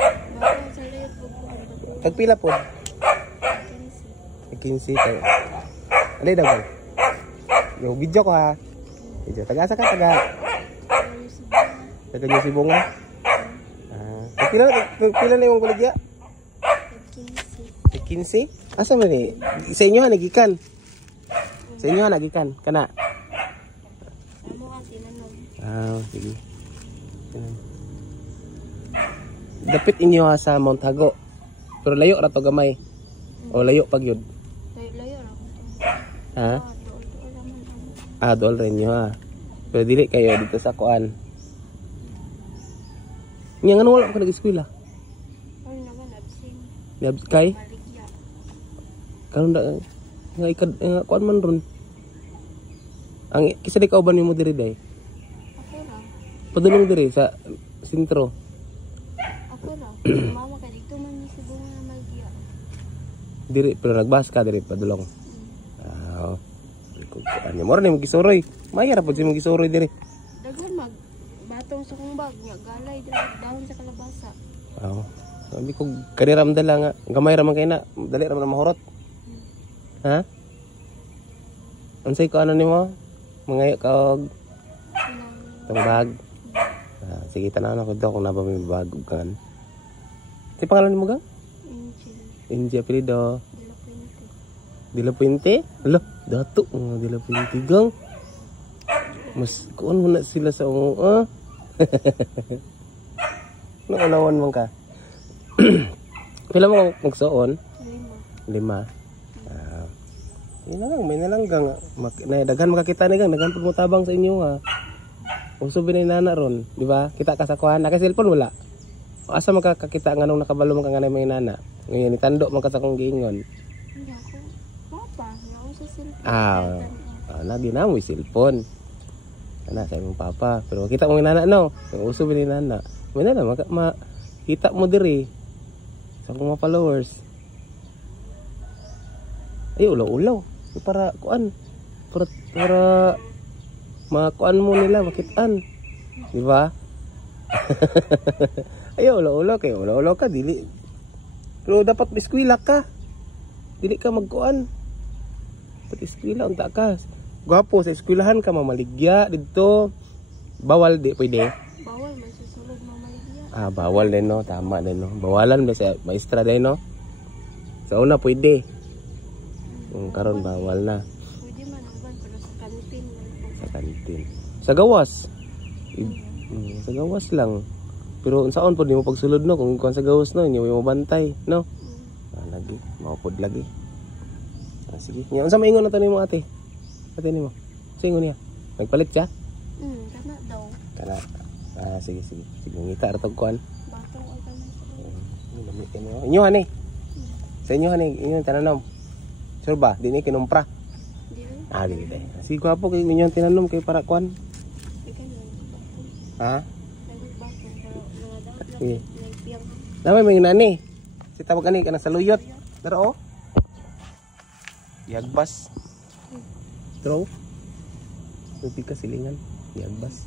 sa layot po po ang bato. Tagpila po? 15 tayo. Alay daw ba? Yung video ko ha. Video. Taga-asa ka? Taga nyo si Bunga? Pila na yung baligya? 15. Asa mo ni? Sa inyo ha, nagikan. Sa inyo ha, nagikan. Kana? Amo ang tinanog. Sige. Dapit inyo ha sa Mount Hago. Pero layo ra to gamay. O layo pag yun? Layo ra ko. Ha? Dool naman amo. Dool rin nyo ha. Pero dili kayo dito sa kuan. Nga nga wala ko nag-eskwela. Ay naman absing. Kay? Maligya. Karon da nga ikad kuan man ron. Ang kisa di ka uban mo diri day. Ako ra. Padulong diri sa sentro. Ako ra. Mama kay dito man ni si Bunga na maligya. Diri pero nagbas ka diri padulong. Ano mo rin magisuroy. Mayara pud si magisuroy diri. Daghan mag batong sa kong bag nya galay dahon sa kalabasa. Sabi ko kaniram dala nga gamay ra man kay na dali ra man mahurot. Ha? Unsay ko ano nimo? Mangayo ka og tong bag. Sige tanaw na ko daw kung naba may bag ug kan. Si pangalan mo gang? Inji apelido. Dila Puente? Ala, dato Dila Puente gang. Mas kuon mo na sila sa Naulawan man ka. Pila mo magsuon? 5. Yun na lang, may nalanggang. Daghan makakita na gang, daghan pagmutabang sa inyo ha. Uso binay nana ron, di ba? Kita ka sa kuhan, naka-cellphone wala. O asa makakakita nga nung nakabalo man ka nga na may nana. Ngayon, itando man ka sa kong giingon. Hindi ako. Papa, ako sa cellphone. Lagi na mo yung cellphone. Ana sa imong papa. Pero kita mo nana no. Yung uso binay nana. May nana, makita mo diri. Sa kong mga followers. Ay, ulaw-ulaw. Para kuan. Para makuan mo nila, makitaan. Di ba? Ay, ulaw-ulaw kayo. Ulaw-ulaw ka, dili. Pero dapat eskwela ka. Dili ka magkuan. Dapat eskwela, unta ka. Gwapo, sa eskwelahan ka, mamaligya dito. Bawal, di pwede. Bawal, may susulod mamaligya. Bawal din no, tama din no. Bawalan ba sa maestra din no? Sa una pwede. Karon bawal na. Pwede man ang pero sa kantin. Sa kantin. Sa gawas. Sa gawas lang. Pero unsaon po di mo pagsulod no kung sa gawas no, inyo mo bantay no. Lagi, maupod lagi. Sige. Nya unsa maingon na tanin mo ate? Ate nimo. Singon niya. Nagpalit siya? Kana daw. Kana. Sige. Sige ngita ra tog kuan. Batong organizer. Inyo ani. Sa inyo ani, inyo tananom. Sure ba? Di ni kinumpra? Di rin. Di day. Sige gwapo kay inyo tinanom kay para kuan. Ha? Sige. Namay may nani. Si tawag ani kana sa luyot. Pero Yagbas. Throw. Lupi ka silingan. Yagbas.